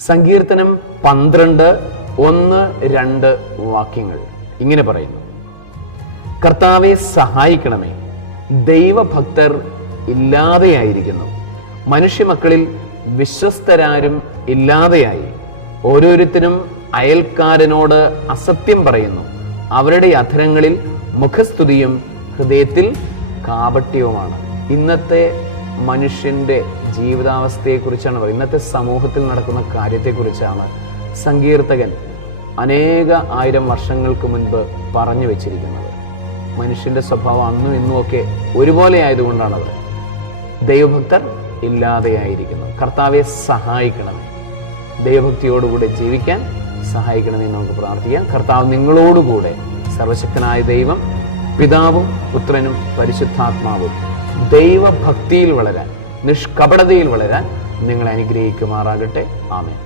സങ്കീർത്തനം 12:1-2 വാക്യങ്ങൾ ഇങ്ങനെ പറയുന്നു: കർത്താവെ സഹായിക്കണമേ, ദൈവഭക്തർ ഇല്ലാതെയായിരിക്കുന്നു, മനുഷ്യമക്കളിൽ വിശ്വസ്തരാരും ഇല്ലാതെയായി. ഓരോരുത്തരും അയൽക്കാരനോട് അസത്യം പറയുന്നു, അവരുടെ അധരങ്ങളിൽ മുഖസ്തുതിയും ഹൃദയത്തിൽ കാപട്യവുമാണ്. ഇന്നത്തെ മനുഷ്യന്റെ ജീവിതാവസ്ഥയെക്കുറിച്ചാണ് പറയുന്നത്. ഇന്നത്തെ സമൂഹത്തിൽ നടക്കുന്ന കാര്യത്തെക്കുറിച്ചാണ് സങ്കീർത്തകൻ അനേക ആയിരം വർഷങ്ങൾക്ക് മുൻപ് പറഞ്ഞു വെച്ചിരിക്കുന്നത്. മനുഷ്യന്റെ സ്വഭാവം അന്നും ഇന്നും ഒക്കെ ഒരുപോലെ ആയതുകൊണ്ടാണത്. ദൈവഭക്തർ ഇല്ലാതെയായിരിക്കുന്നു. കർത്താവെ സഹായിക്കണമേ, ദൈവഭക്തിയോടുകൂടെ ജീവിക്കാൻ സഹായിക്കണമേ എന്ന് നമുക്ക് പ്രാർത്ഥിക്കാം. കർത്താവ് നിങ്ങളോടുകൂടെ, സർവശക്തനായ ദൈവം പിതാവും പുത്രനും പരിശുദ്ധാത്മാവും ദൈവഭക്തിയിൽ വളരാൻ, നിഷ്കപടതയിൽ വളരാൻ നിങ്ങളെ അനുഗ്രഹിക്കുമാറാകട്ടെ. ആമേൻ.